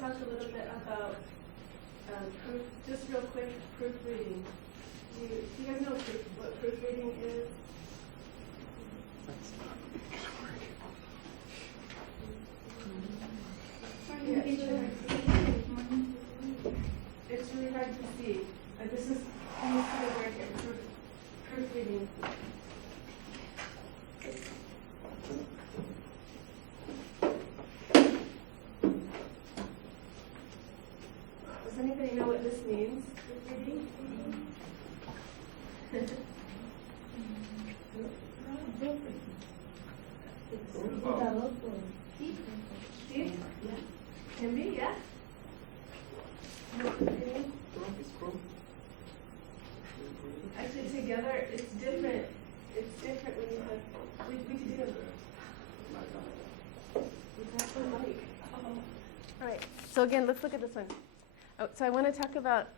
talk a little bit about just real quick, proofreading. Do you guys know what proofreading is? It's really hard to see. This is the word here, proofreading. Does anybody know what this means? Proofreading? Deep? Can be, yeah. Actually, together, it's different. It's different when you have. We could do it. All right. So again, let's look at this one. So I want to talk about.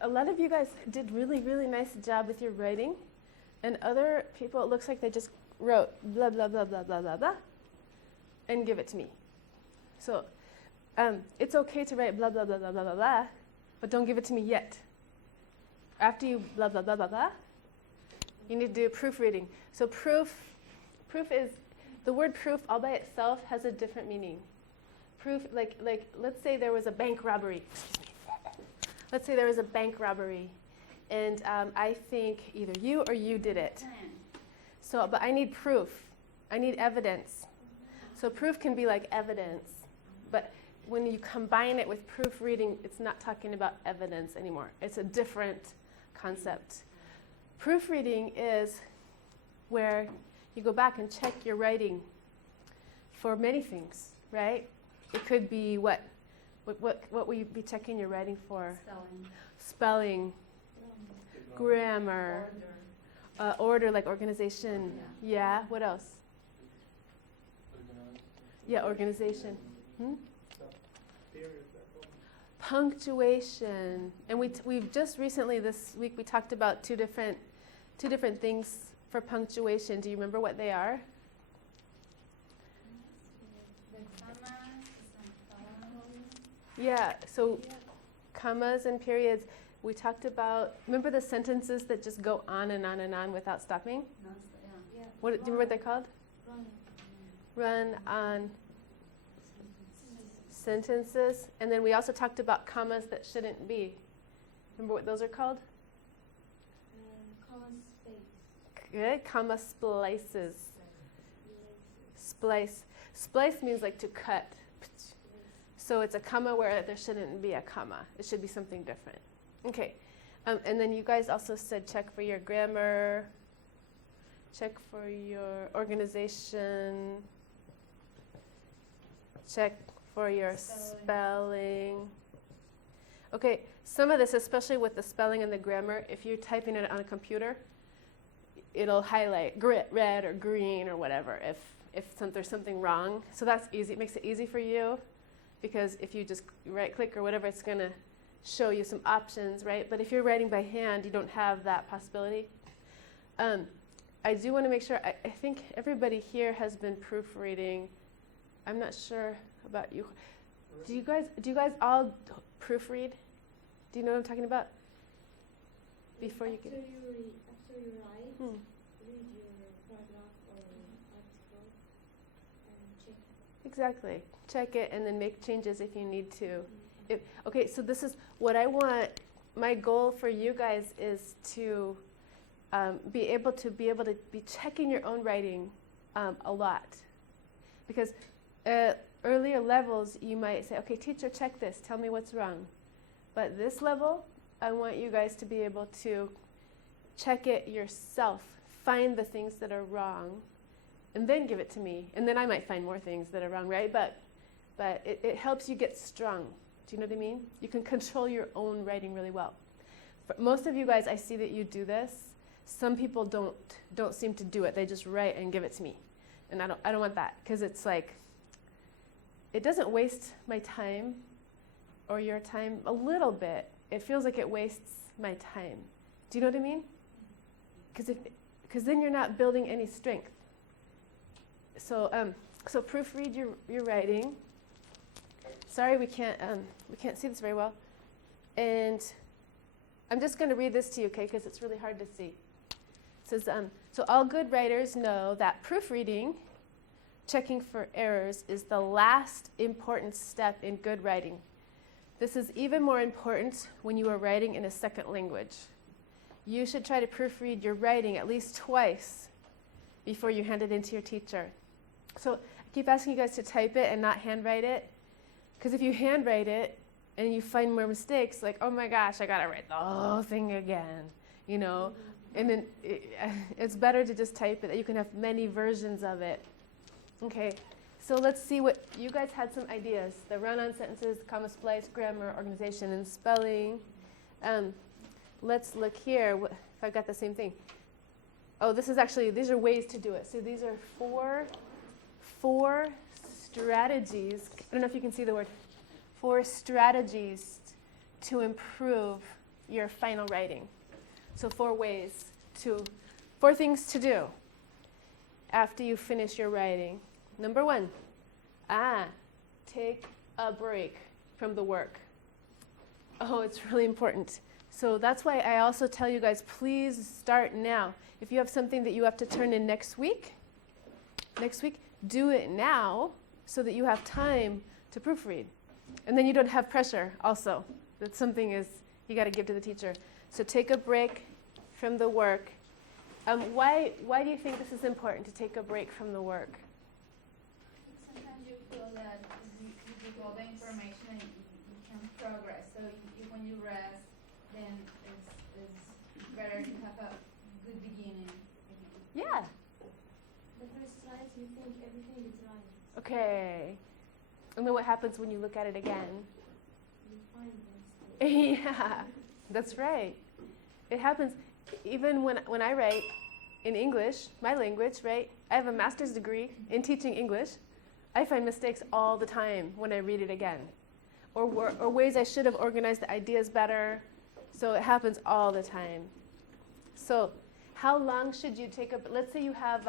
A lot of you guys did really, really nice job with your writing, and other people, it looks like they just wrote blah blah blah blah blah blah blah, and give it to me. So it's okay to write blah blah blah blah blah blah blah, but don't give it to me yet. After you blah blah blah blah blah, you need to do proofreading. So proof is the word proof all by itself has a different meaning. Proof, like let's say there was a bank robbery. Let's say there was a bank robbery, and I think either you or you did it. So, but I need proof. I need evidence. So proof can be like evidence, but when you combine it with proofreading, it's not talking about evidence anymore. It's a different concept. Proofreading is where you go back and check your writing for many things, right? It could be what will you be checking your writing for? Spelling, grammar, order like organization. Yeah. What else? Yeah, organization. Punctuation. And we've just recently this week we talked about two different things for punctuation. Do you remember what they are? Yeah, so commas and periods. We talked about, remember the sentences that just go on and on and on without stopping? What, do you remember what they're called? Run on sentences. And then we also talked about commas that shouldn't be. Remember what those are called? Comma space. Good, comma splices. Splice. Splice means like to cut. So it's a comma where there shouldn't be a comma. It should be something different. Okay. And then you guys also said check for your grammar, check for your organization, check for your spelling. Okay, some of this, especially with the spelling and the grammar, if you're typing it on a computer, it'll highlight red or green or whatever if there's something wrong. So that's easy. It makes it easy for you. Because if you just right-click or whatever, it's going to show you some options, right? But if you're writing by hand, you don't have that possibility. I do want to make sure, I think everybody here has been proofreading. I'm not sure about you. Do you guys all proofread? Do you know what I'm talking about? Before you get... After you write, read your paragraph or article and check it. Exactly. Check it and then make changes if you need to. Okay, so this is what I want. My goal for you guys is to be able to be checking your own writing a lot. Because at earlier levels, you might say, okay, teacher, check this. Tell me what's wrong. But this level, I want you guys to be able to check it yourself, find the things that are wrong, and then give it to me. And then I might find more things that are wrong, right? But it helps you get strong. Do you know what I mean? You can control your own writing really well. For most of you guys, I see that you do this. Some people don't seem to do it. They just write and give it to me. And I don't want that, because it's like, it doesn't waste my time or your time a little bit. It feels like it wastes my time. Do you know what I mean? Because then you're not building any strength. So proofread your writing. Sorry, we can't see this very well. And I'm just going to read this to you, okay, because it's really hard to see. It says, so all good writers know that proofreading, checking for errors, is the last important step in good writing. This is even more important when you are writing in a second language. You should try to proofread your writing at least twice before you hand it in to your teacher. So I keep asking you guys to type it and not handwrite it, because if you handwrite it and you find more mistakes, like, oh my gosh, I got to write the whole thing again, you know? And then it's better to just type it, that you can have many versions of it. Okay, so let's see what, you guys had some ideas. The run-on sentences, comma splice, grammar, organization, and spelling. Let's look here, if I've got the same thing. Oh, this is actually, these are ways to do it. So these are four strategies. I don't know if you can see the word. 4 strategies to improve your final writing. So 4 things to do after you finish your writing. Number 1, take a break from the work. Oh, it's really important. So that's why I also tell you guys, please start now. If you have something that you have to turn in next week, do it now so that you have time to proofread. And then you don't have pressure also. That something is, you got to give to the teacher. So take a break from the work. Why do you think this is important to take a break from the work? Sometimes you feel that you give all the information and you can progress. So when you rest, then it's better to have a good beginning. Yeah. The first slide, you think everything is right. Okay. And then what happens when you look at it again? You find mistakes. Yeah, that's right. It happens even when I write in English, my language, right? I have a master's degree in teaching English. I find mistakes all the time when I read it again. Or ways I should have organized the ideas better. So it happens all the time. So how long should you take let's say you have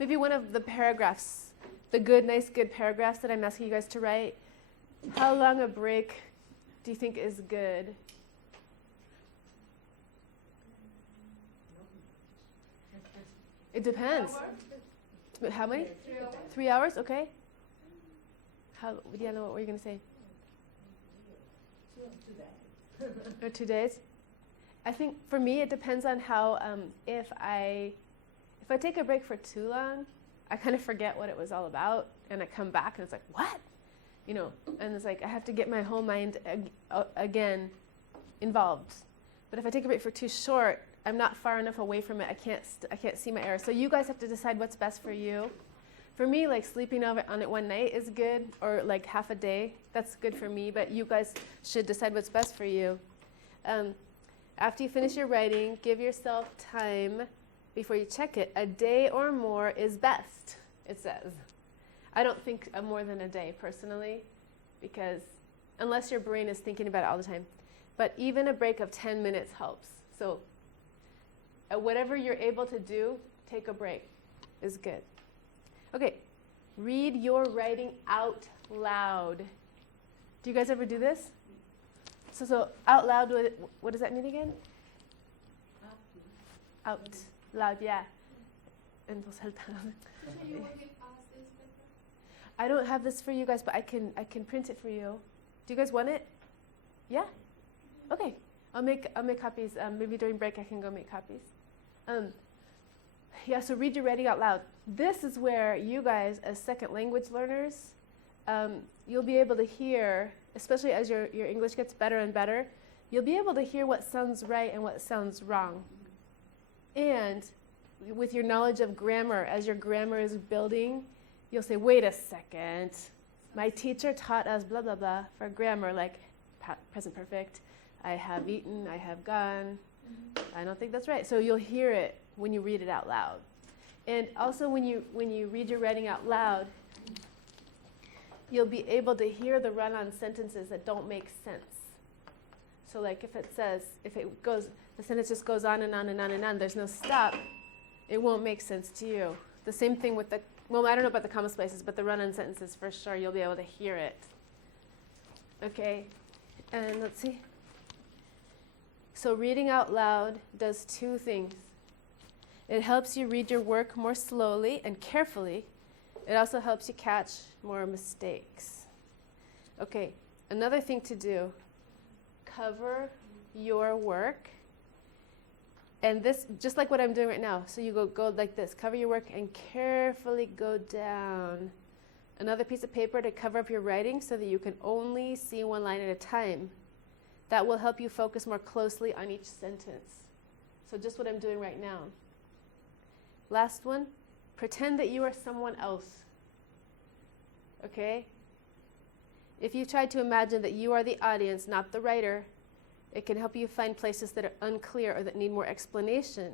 maybe one of the paragraphs, the nice good paragraphs that I'm asking you guys to write. How long a break do you think is good? It depends. How many? 3 hours. 3 hours, okay. Diana, what were you going to say? 2 days. Or 2 days? I think for me it depends on how, if I take a break for too long, I kind of forget what it was all about, and I come back and it's like, what? You know, and it's like I have to get my whole mind again involved. But if I take a break for too short, I'm not far enough away from it. I can't see my errors. So you guys have to decide what's best for you. For me, like sleeping on it one night is good, or like half a day. That's good for me. But you guys should decide what's best for you. After you finish your writing, give yourself time before you check it. A day or more is best, it says. I don't think more than a day personally, because unless your brain is thinking about it all the time. But even a break of 10 minutes helps. So whatever you're able to do, take a break is good. Okay, read your writing out loud. Do you guys ever do this? So out loud, what does that mean again? Out loud, yeah. En voz alta. I don't have this for you guys, but I can print it for you. Do you guys want it? Yeah? Okay. I'll make copies. Maybe during break I can go make copies. Yeah, so read your writing out loud. This is where you guys, as second language learners, you'll be able to hear, especially as your English gets better and better, you'll be able to hear what sounds right and what sounds wrong. And with your knowledge of grammar, as your grammar is building, you'll say, wait a second, my teacher taught us blah, blah, blah for grammar, like present perfect. I have eaten, I have gone. I don't think that's right. So you'll hear it when you read it out loud. And also when you read your writing out loud, you'll be able to hear the run-on sentences that don't make sense. So like if the sentence just goes on and on and on and on, there's no stop, it won't make sense to you. The same thing with I don't know about the comma splices, but the run-on sentences for sure, you'll be able to hear it. Okay, and let's see. So reading out loud does two things. It helps you read your work more slowly and carefully. It also helps you catch more mistakes. Okay, another thing to do, cover your work. And this, just like what I'm doing right now. So you go like this, cover your work and carefully go down. Another piece of paper to cover up your writing so that you can only see one line at a time. That will help you focus more closely on each sentence. So just what I'm doing right now. Last one, pretend that you are someone else. Okay? If you try to imagine that you are the audience, not the writer, it can help you find places that are unclear or that need more explanation.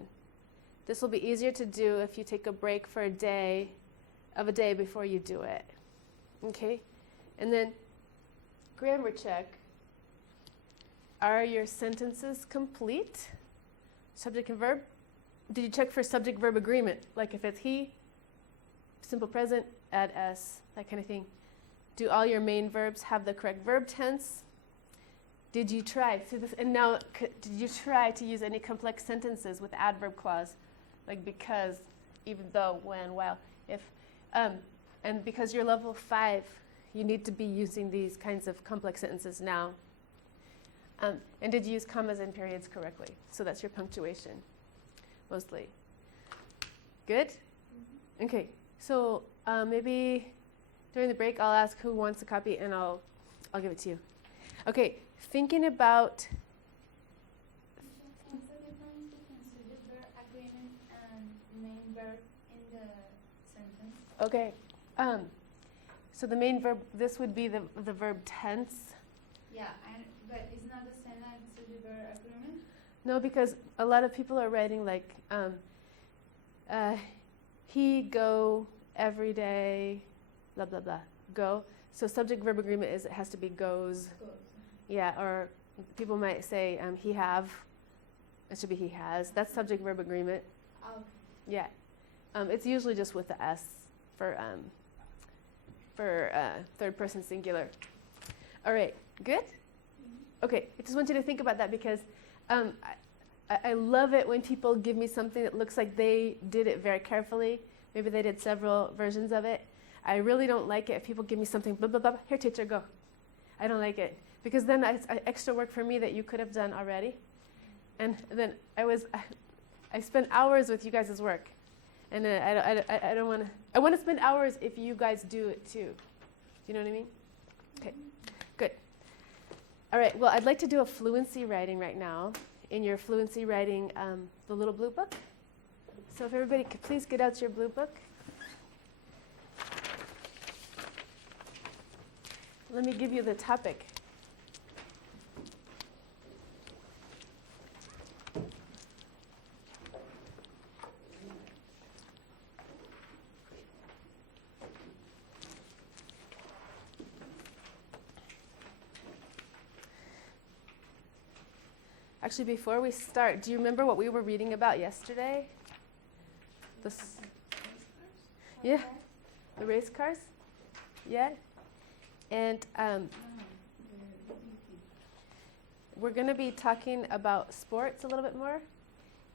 This will be easier to do if you take a break for a day before you do it. Okay? And then, grammar check. Are your sentences complete? Subject and verb? Did you check for subject-verb agreement? Like if it's he, simple present, add s, that kind of thing. Do all your main verbs have the correct verb tense? Did you try? See this, and now, did you try to use any complex sentences with adverb clause, like because, even though, when, while, if, and because you're level 5, you need to be using these kinds of complex sentences now. And did you use commas and periods correctly? So that's your punctuation, mostly. Good? Mm-hmm. Okay. So maybe during the break, I'll ask who wants a copy, and I'll give it to you. Okay. Thinking about. What's the difference between subject verb agreement and main verb in the sentence? Okay. So the main verb. This would be the verb tense. Yeah, but it's not the same as subject verb agreement. No, because a lot of people are writing like he go every day, blah blah blah. Go. So subject verb agreement is it has to be goes. Yeah, or people might say he have. It should be he has. That's subject verb agreement. Okay. Yeah, it's usually just with the s for third person singular. All right, good. Okay, I just want you to think about that because I love it when people give me something that looks like they did it very carefully. Maybe they did several versions of it. I really don't like it if people give me something, blah, blah, blah, here, teacher, go. I don't like it. Because then it's extra work for me that you could have done already. And then I spent hours with you guys' work. And I don't want to, I want to spend hours if you guys do it too. Do you know what I mean? Okay, good. All right, well, I'd like to do a fluency writing right now. In your fluency writing, the little blue book. So if everybody could please get out your blue book. Let me give you the topic. Actually, before we start, do you remember what we were reading about yesterday? Yeah, the race cars? Yeah? And we're going to be talking about sports a little bit more.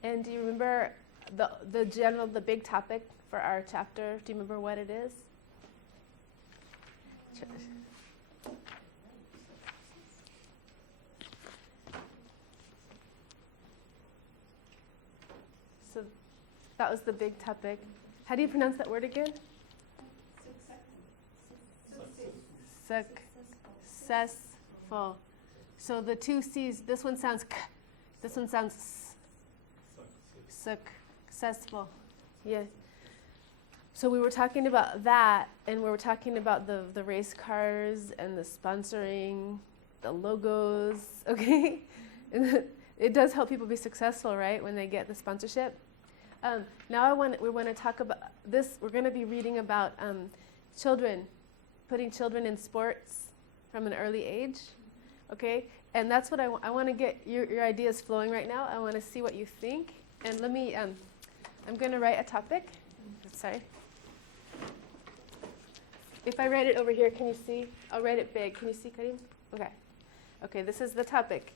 And do you remember the big topic for our chapter? Do you remember what it is? So that was the big topic. How do you pronounce that word again? Successful. So the two C's, this one sounds k, this one sounds s. Successful. Yeah. So we were talking about that, and we were talking about the race cars and the sponsoring, the logos, okay? And it does help people be successful, right, when they get the sponsorship. Now we want to talk about this. We're going to be reading about children, putting children in sports from an early age, okay? And that's what I want to get your ideas flowing right now. I want to see what you think. And let me, I'm going to write a topic. Sorry. If I write it over here, can you see? I'll write it big. Can you see, Karim? Okay. Okay, this is the topic.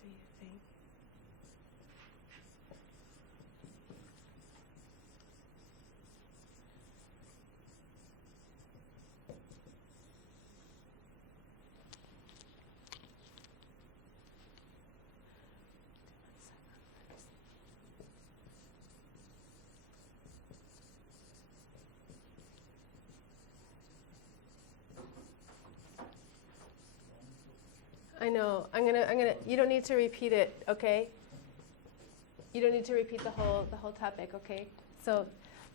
Do you think? I know. I'm gonna. You don't need to repeat it, okay? You don't need to repeat the whole topic, okay? So,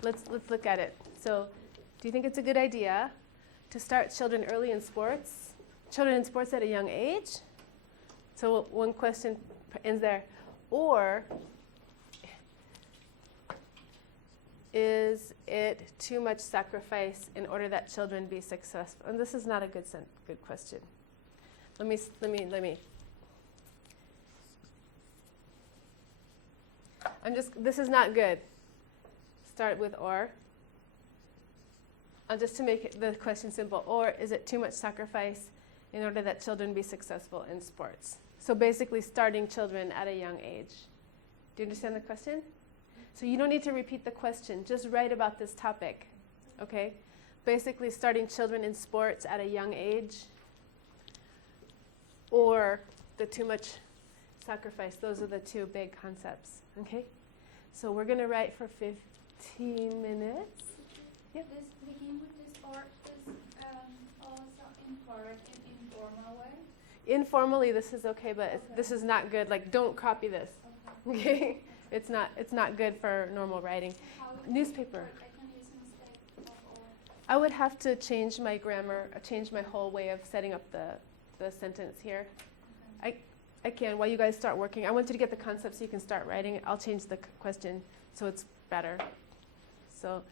let's look at it. So, do you think it's a good idea to start children early in sports? Children in sports at a young age? So one question ends there. Or is it too much sacrifice in order that children be successful? And this is not a good question. Let me. This is not good. Start with or. Just to make the question simple. Or is it too much sacrifice in order that children be successful in sports? So basically starting children at a young age. Do you understand the question? So you don't need to repeat the question. Just write about this topic. Okay? Basically starting children in sports at a young age. Or the too much sacrifice. Those are the two big concepts. Okay? So we're going to write for 15 minutes. Yeah. This begin with this or is also encouraged in informal way? Informally, this is okay, but this is not good. Like, don't copy this. Okay? It's not good for normal writing. Newspaper. I can use instead of or. I would have to change my grammar, change my whole way of setting up the sentence here. Okay. I can, while you guys start working. I want you to get the concept so you can start writing. I'll change the question so it's better. So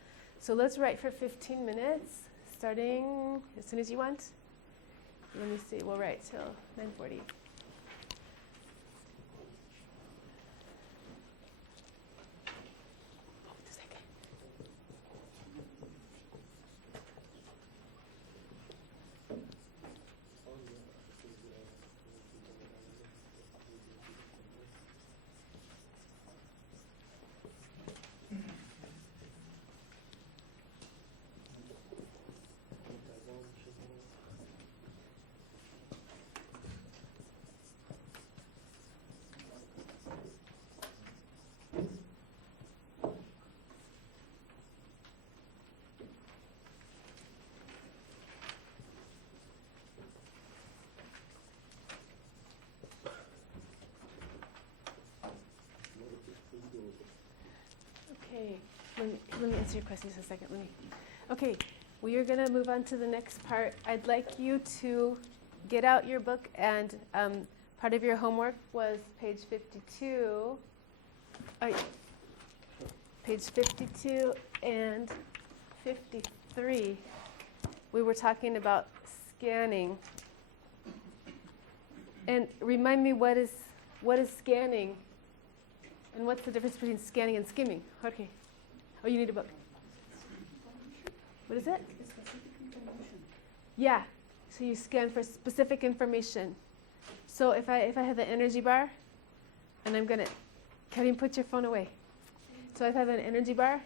let's write for 15 minutes, starting as soon as you want. Let me see, we'll write till 9:40. Okay, let me answer your question just a second. Okay, we are going to move on to the next part. I'd like you to get out your book, and part of your homework was page 52. Page 52 and 53. We were talking about scanning. And remind me, what is scanning? And what's the difference between scanning and skimming? Okay. Oh, you need a book. What is it? Yeah. So you scan for specific information. So if I have an energy bar, and I'm gonna, Karim, put your phone away. So if I have an energy bar,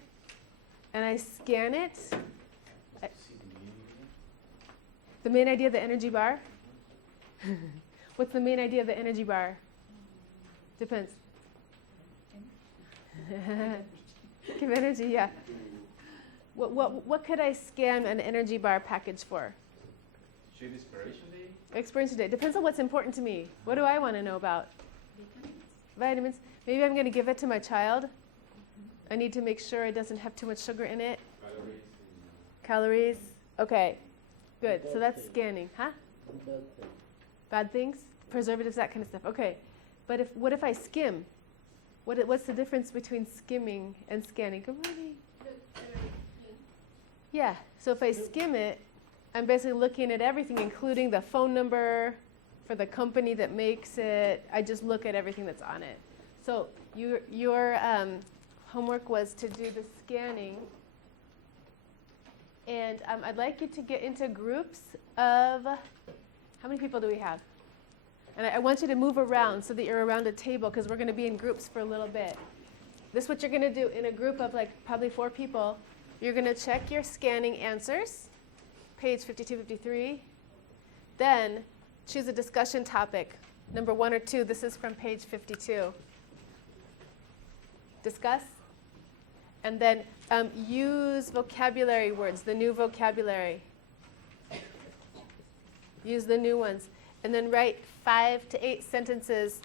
and I scan it, the main idea of the energy bar. What's the main idea of the energy bar? Depends. Give energy, yeah. What could I scan an energy bar package for? Should Inspiration Day? Expiration date. Depends on what's important to me. What do I want to know about? Vitamins. Maybe I'm going to give it to my child. I need to make sure it doesn't have too much sugar in it. Calories. Okay. Good. So that's scanning. Huh? Bad things? Preservatives, that kind of stuff. Okay. But what if I skim? What's the difference between skimming and scanning? Good morning. Yeah. So if I skim it, I'm basically looking at everything, including the phone number for the company that makes it. I just look at everything that's on it. So your homework was to do the scanning. And I'd like you to get into groups of, how many people do we have? And I want you to move around so that you're around a table because we're going to be in groups for a little bit. This is what you're going to do in a group of like probably 4 people. You're going to check your scanning answers, page 52, 53. Then choose a discussion topic, number 1 or 2. This is from page 52. Discuss. And then use vocabulary words, the new vocabulary. Use the new ones. And then write 5 to 8 sentences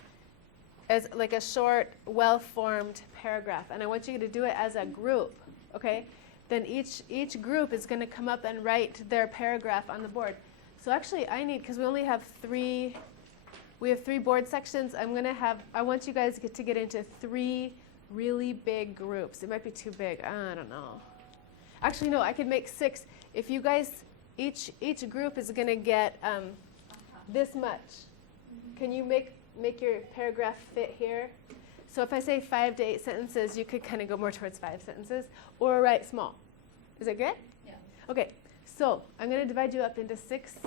as like a short, well-formed paragraph. And I want you to do it as a group, okay? Then each group is going to come up and write their paragraph on the board. So actually I need, because we only have 3, we have 3 board sections. I want you guys to get into 3 really big groups. It might be too big. I don't know. Actually, no, I could make 6. If you guys, each group is going to get this much. Can you make your paragraph fit here? So if I say 5 to 8 sentences, you could kind of go more towards 5 sentences or write small. Is that good? Yeah. Okay, so I'm going to divide you up into 6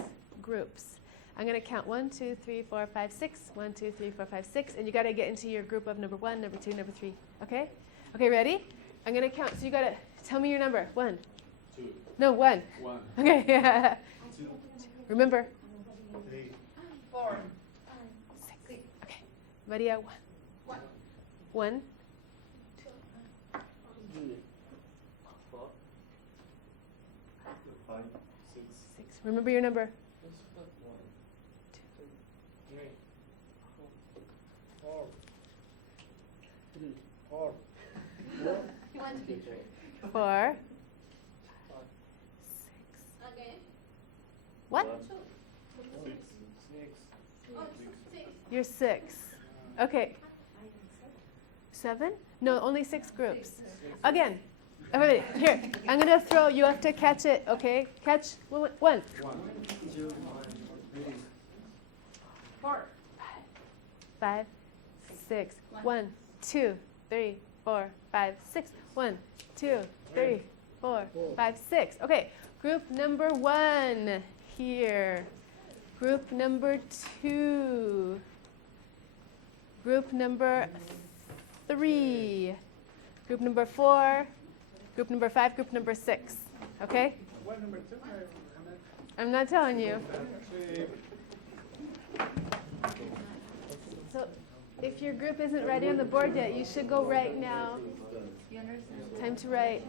groups. I'm going to count 1, 2, 3, 4, 5, 6. 1, 2, 3, 4, 5, 6. And you got to get into your group of number 1, number 2, number 3. Okay? Okay, ready? I'm going to count. So you got to tell me your number. 1. 2. No, 1. 1. Okay. 2. Remember? 3. 4. 6. Okay. Maria, 1. 1. 5. 6. 6. Remember your number. 4. 6. Again. What? 6. Oh, 6. You're 6. Okay. 7? No, only 6 groups. Again. Everybody, here. I'm going to throw. You have to catch it, okay? Catch 1. 1. 4. 5, 6. 1, 2, 3, 4, 5, 6. 1, 2, 3, 4, 5, 6. Okay, group number 1 here. Group number 2. Group number 3. Group number 4. Group number 5. Group number 6. Okay? What number 2? I'm not telling you. So if your group isn't ready on the board yet, you should go right now. You understand? Time to write.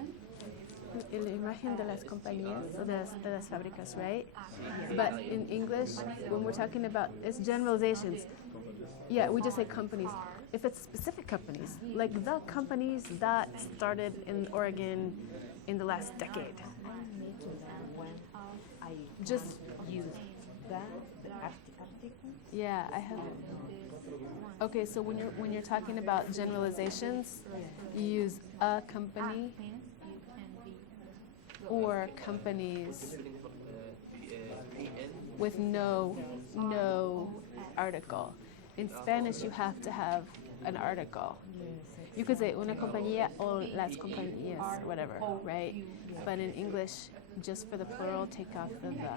La imagen de las compañías o de las fábricas, right? But in English, when we're talking about, it's generalizations. Yeah, we just say companies. If it's specific companies, like the companies that started in Oregon in the last decade. Just use the article. Yeah, I have. Okay, so when you're talking about generalizations, you use a company or companies with no article. In Spanish, you have to have an article. You could say una compañía o las compañías, or whatever, right? But in English, just for the plural, take off the the.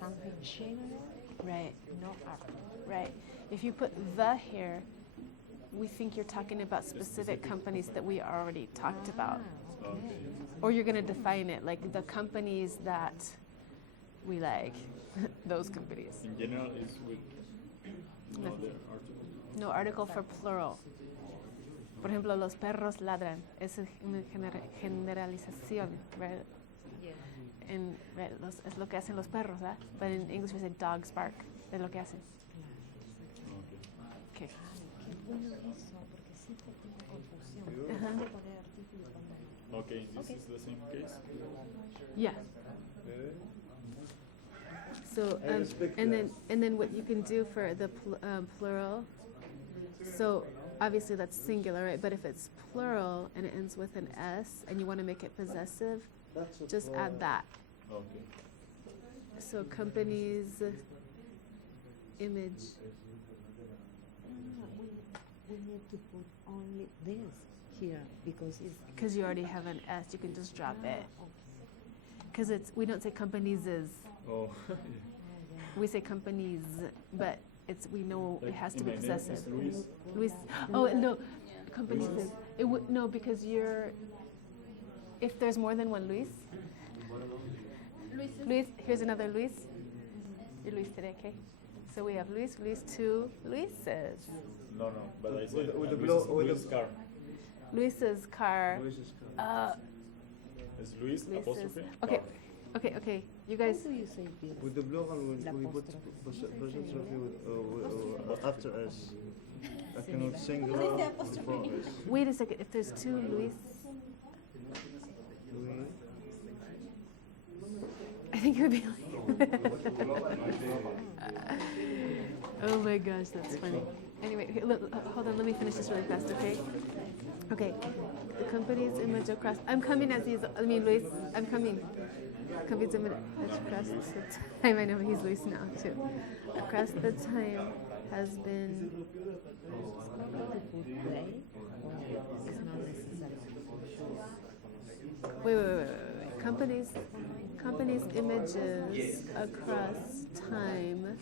Something general, Right, no article. right. If you put the here, we think you're talking about specific companies that we already talked about. Or you're going to define it, like the companies that we like, those companies. In general, is with no No. other article. No article for plural. Por ejemplo, los perros ladran. Es una generalización, right? Yeah. Es lo que hacen los perros, ¿verdad? But in English we say dogs bark. Es lo que hacen. Okay. Qué bueno eso, porque siempre tengo confusión. Ajá. ¿Dónde poner artículo y cuándo no? Okay, this is the same case. Yeah. So and then what you can do for the plural. So obviously that's singular, right? But if it's plural and it ends with an S and you want to make it possessive, just add that. Okay. So companies, image. We need to put only this here because it's Because you already have an S, you can just drop it. okay. Because we don't say companies, Oh. we say companies, but we know it has to be My name is possessive. Luis. Luis. Oh no, companies is it would no because if there's more than one Luis. Luis, here's another Luis. You're Luis today, okay? So we have Luis, two Luises. No, but I said With the Luis, blow- with Luis the- car. Luis's car. It's Luis Luis's. apostrophe. Okay, car. okay. You guys. How do you say this? With the plural, we put L'apostrophe. apostrophe after S. I cannot singular before S. Wait a second. If there's two Luis, Louis. I think it would be like. Oh my gosh, that's funny. Anyway, hold on. Let me finish this really fast, okay? Okay. The company's image across. I'm coming, Luis. I'm coming. Company's image across the time. I know he's Luis now too. Across the time has been. Play? It's not necessary. Wait. Companies' images across time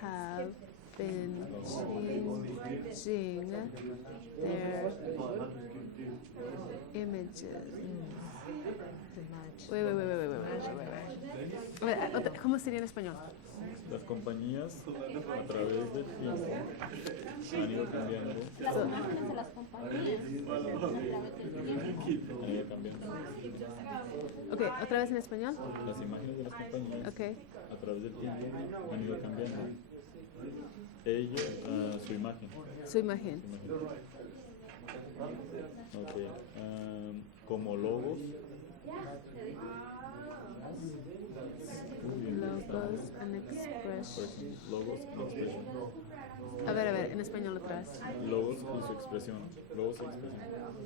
have been changing their images. Too much. Wait. ¿Cómo sería en español? Las compañías a través del tiempo han ido cambiando. Las compañías. Han ido cambiando. Okay, otra vez en español. Las imágenes de las compañías Okay. a través del tiempo han ido cambiando. Ella, su imagen. Su imagen. Okay. Como logos. Logos and expression. Logos y expresión. A ver, en español otra vez. Logos y su expresión. Logos y expresión.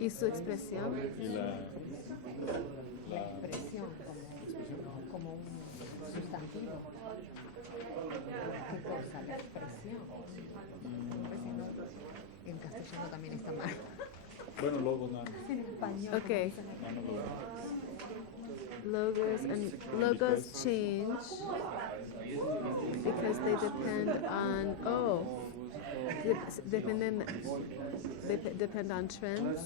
Y su expresión. Y la Expresión como un sustantivo. ¿Qué cosa? La expresión. Pues si no, en castellano también está mal. bueno, logos nada. En español. Okay. Logos change because they depend on they depend on trends.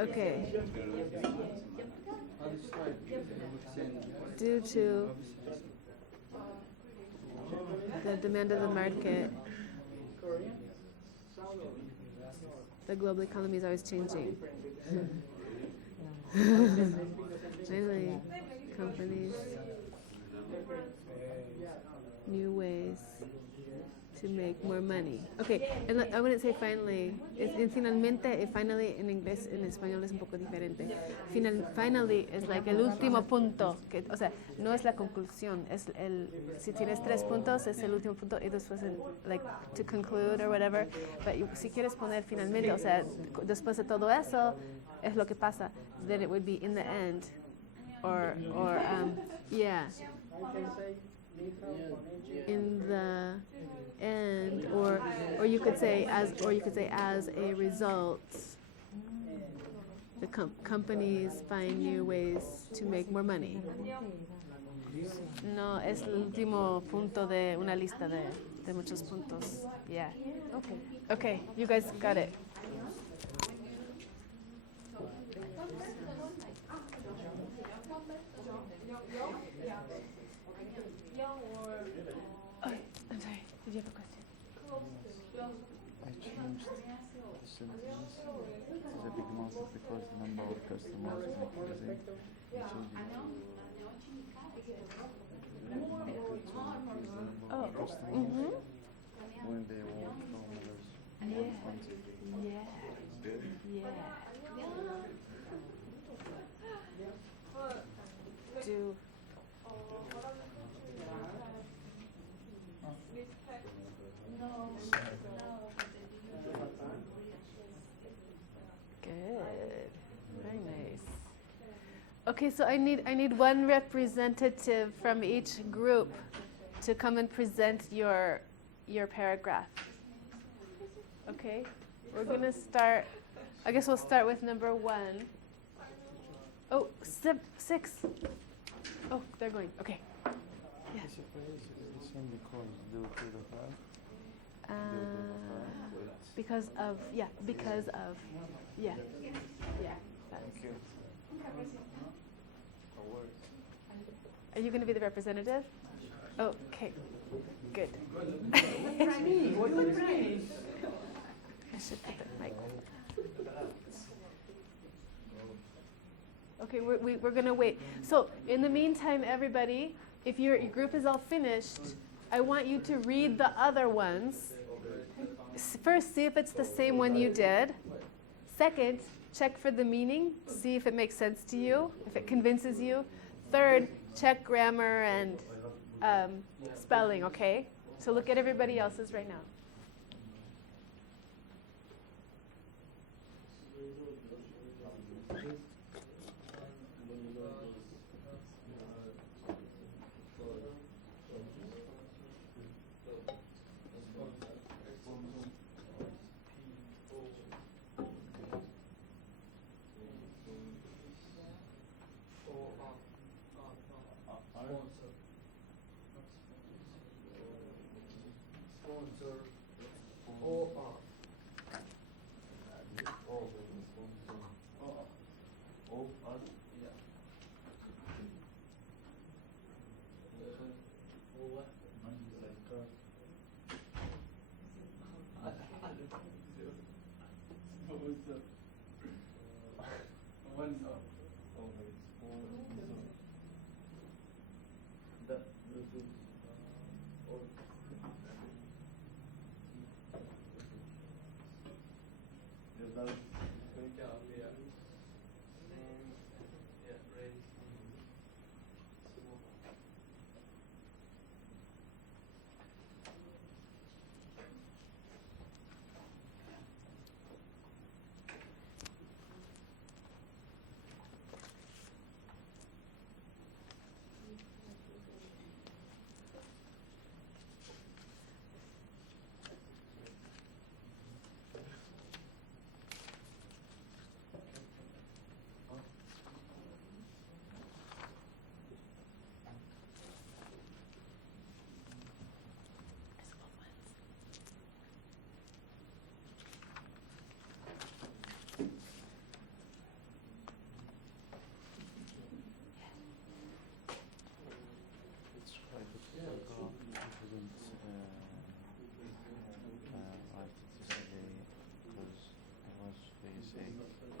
Okay. Due to the demand of the market, the global economy is always changing. Finally, companies, new ways to make more money. Okay, and I wouldn't say finally. Finalmente, finally en inglés, en español es un poco diferente. Finally es like el último punto, o sea, no es la conclusión, si tienes 3 puntos es el último punto y después like to conclude or whatever. But si quieres poner finalmente, o sea, después de todo eso es lo que pasa, then it would be in the end, or yeah, in the end, or you could say as a result, the companies find new ways to make more money. No, es el último punto de una lista de muchos puntos. Yeah. Okay, you guys got it. Oh, I'm sorry. Did you have a question? I changed the sentence. It is a big market because the number of customers is increasing. I changed it to Oh. customers when they want from others. Yeah. Yeah. Do. Good. Very nice. Okay, so I need one representative from each group to come and present your paragraph. Okay? We're going to start, I guess we'll start with number 1. Oh, 6. Oh, they're going. Okay. Yeah. This phrase is the same because due to the fact. Because of, yeah. Yeah. Thank you. Are you going to be the representative? Okay. Good. I should put the mic. Okay, we're going to wait. So in the meantime, everybody, if your group is all finished, I want you to read the other ones. First, see if it's the same one you did. Second, check for the meaning. See if it makes sense to you, if it convinces you. Third, check grammar and spelling, okay? So look at everybody else's right now.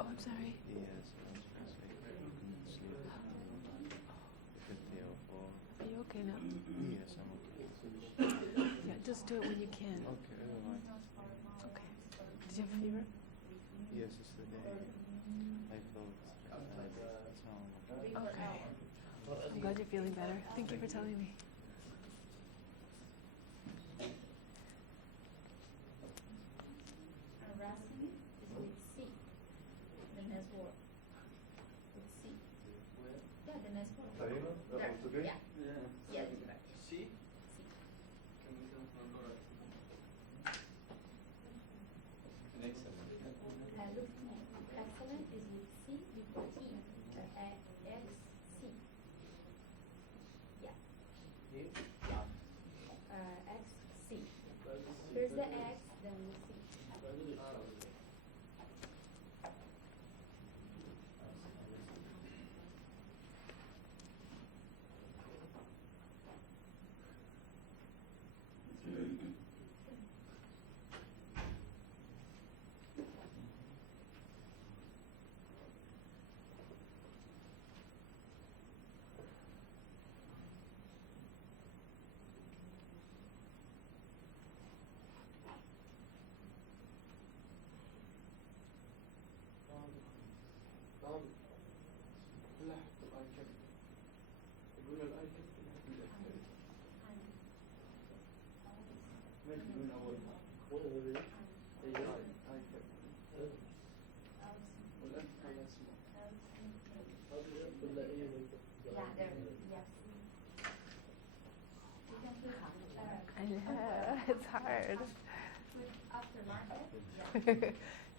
Oh, I'm sorry. Yes, I was going to say I couldn't sleep. A good day or Are you okay now? yes, I'm okay. Yeah, just do it when you can. Okay, alright. Okay. Did you have a fever? Yes, it's the day I felt it's all Okay. I'm glad you're feeling better. Thank you for telling me. Harassing is with C. The next word. With C. Yeah, the next word. There. Yeah. Yeah. Sí. Excellent is with C before E. X C. Yeah. Yeah, there, yes. You can put, I know, it's hard. put aftermarket, yeah,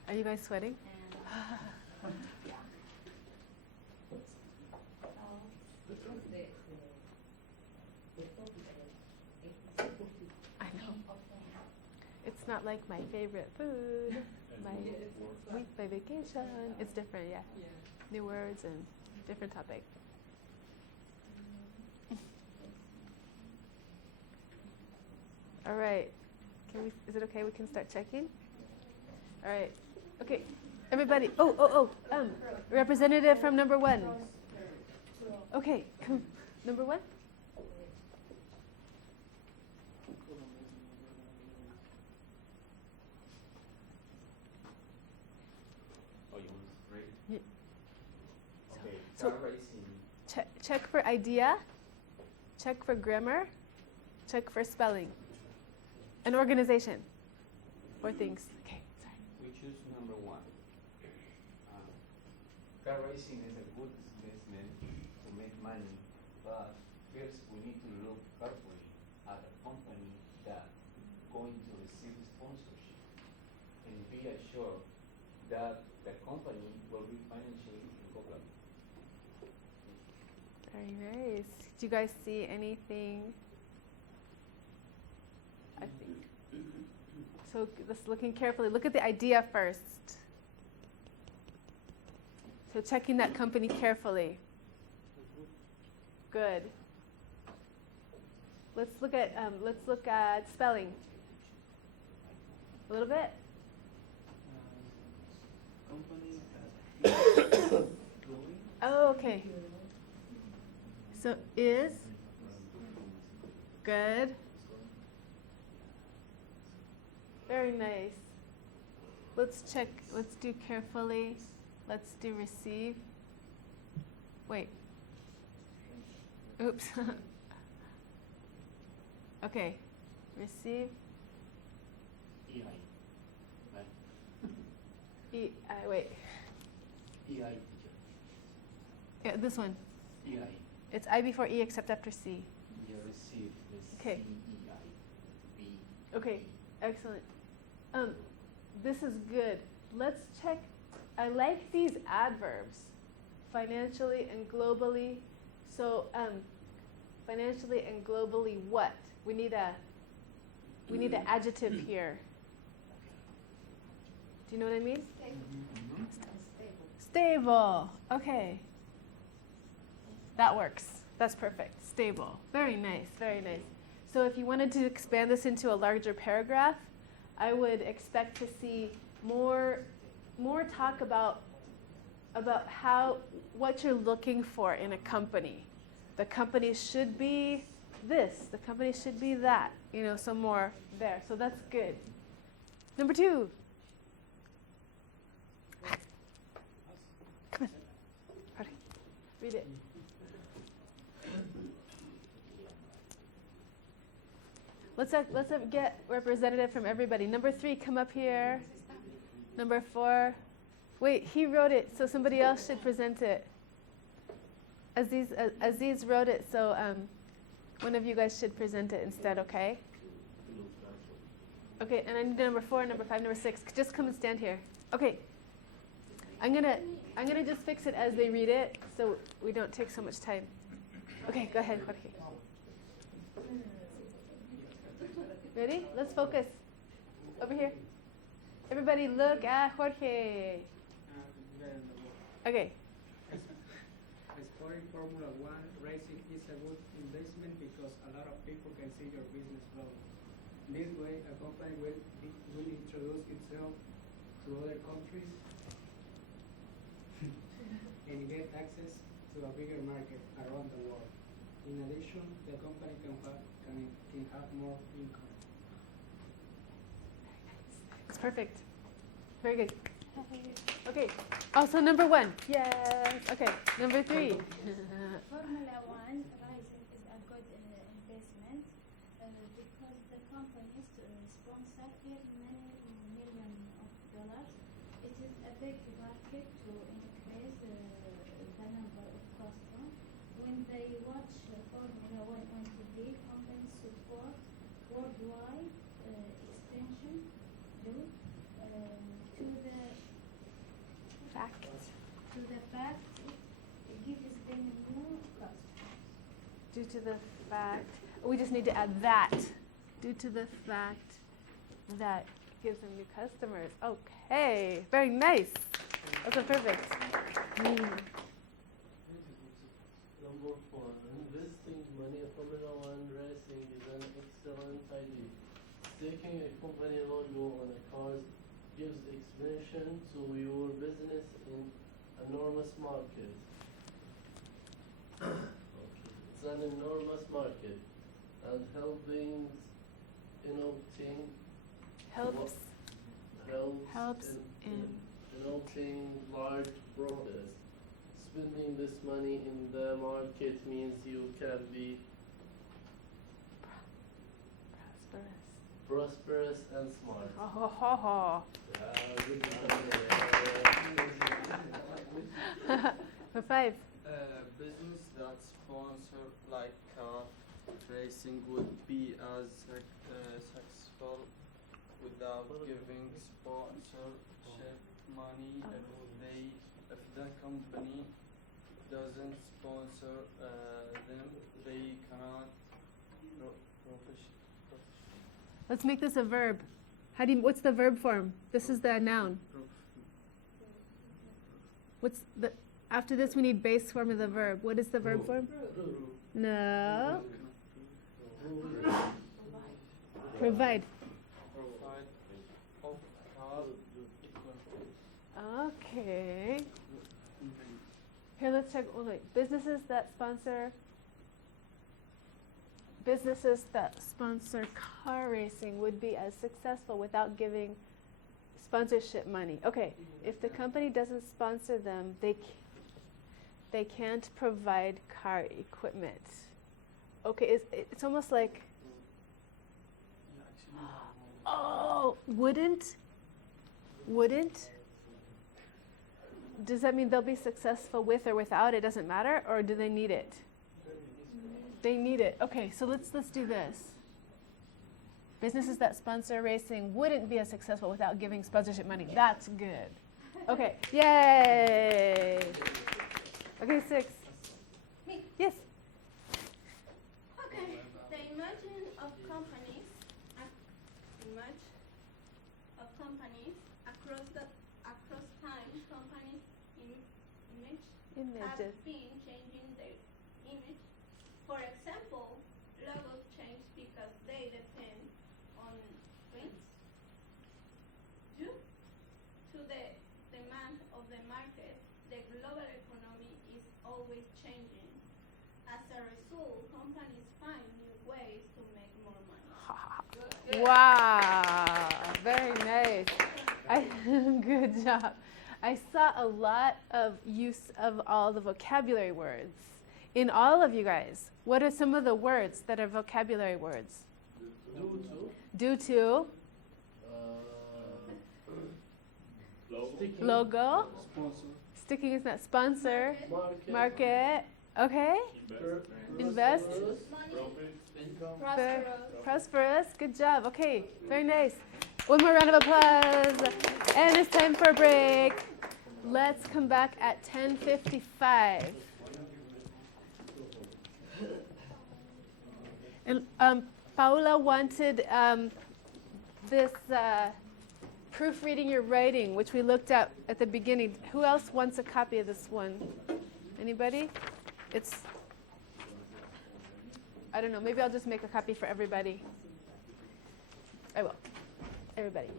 Are you guys sweating? and, yeah. I know. It's not like my favorite food, my week, my vacation. It's different, yeah. New words and different topic. All right. Is it okay? We can start checking? All right. Okay. Everybody. Representative from number 1. Okay. Come. Number 1. So check for idea, check for grammar, check for spelling, and organization, or things. Okay, sorry. We choose number 1. Car racing is a good investment to make money, but first we need to look carefully at a company that going to receive sponsorship and be assured that the company will be financially recoverable. Very nice. Do you guys see anything? I think. So just looking carefully. Look at the idea first. So checking that company carefully. Good. Let's look at spelling. A little bit. Oh, okay. So is good. Very nice. Let's check. Let's do carefully. Let's do receive. Wait. Oops. Okay. Receive. Wait. Yeah, this one. It's I before E except after C. Receive is Okay. CEIB. Okay, excellent. This is good. Let's check. I like these adverbs, financially and globally. So, financially and globally, what? We need an adjective here. Do you know what I mean? Stable. Okay. That works. That's perfect. Stable. Very nice. Very nice. So if you wanted to expand this into a larger paragraph, I would expect to see more talk about what you're looking for in a company. The company should be this. The company should be that. Some more there. So that's good. Number 2. Come on. Read it. Let's get representative from everybody. Number 3, come up here. Number 4. Wait, he wrote it, so somebody else should present it. Aziz wrote it, so one of you guys should present it instead, okay? Okay, and I need number 4, number 5, number 6. Just come and stand here. Okay. I'm gonna just fix it as they read it, so we don't take so much time. Okay, go ahead, Jorge. Ready? Let's focus. Over here. Everybody look at Jorge. Okay. Exploring Formula One racing is a good investment because a lot of people can see your business grow. This way, a company will introduce itself to other countries and get access to a bigger market around the world. In addition, the company can have more income. It's perfect. Very good. Okay. Also number 1. Yes. Okay. Number 3. Formula One racing is a good investment because the companies they watch Formula One on TV, companies support worldwide expansion due to the Fact. fact it gives them new customers. Due to the fact, we just need to add that. Due to the fact that gives them new customers. Okay, very nice. That's perfect. Number 4, investing money in Formula One racing is an excellent idea. Sticking a company logo on a car gives expansion to your business in enormous market. It's an enormous market, and helping innovating Helps in innovating large products. Spending this money in the market means you can be prosperous and smart. Ho ho ho ho. For 5. Business that sponsor like car racing would be as successful without giving sponsorship money if the company doesn't sponsor them, they cannot Let's make this a verb. What's the verb form? This is the noun. After this we need base form of the verb. What is the verb form? No. Provide. Okay. Here, let's check. Businesses that sponsor car racing would be as successful without giving sponsorship money. Okay, if the company doesn't sponsor them, they can't provide car equipment. Okay, it's almost like, wouldn't? Does that mean they'll be successful with or without? It doesn't matter, or do they need it? They need it. Okay, so let's do this. Businesses that sponsor racing wouldn't be as successful without giving sponsorship money. That's good. Okay, yay! Okay, 6. Me. Yes. Okay, the image of companies across time, companies' image have Images. been changing their image. For example, logos change because they depend on prints. Due to the demand of the market, the global economy is always changing. As a result, companies find new ways to make more money. Wow, very nice. Good job. I saw a lot of use of all the vocabulary words in all of you guys. What are some of the words that are vocabulary words? Due to. Logo. sponsor. Sticking is not sponsor. Market. Okay. Invest. Prosperous. Good job. Okay. Very nice. One more round of applause. And it's time for a break. Let's come back at 10:55. And Paula wanted this proofreading your writing, which we looked at the beginning. Who else wants a copy of this one? Anybody? I don't know. Maybe I'll just make a copy for everybody. I will. Everybody.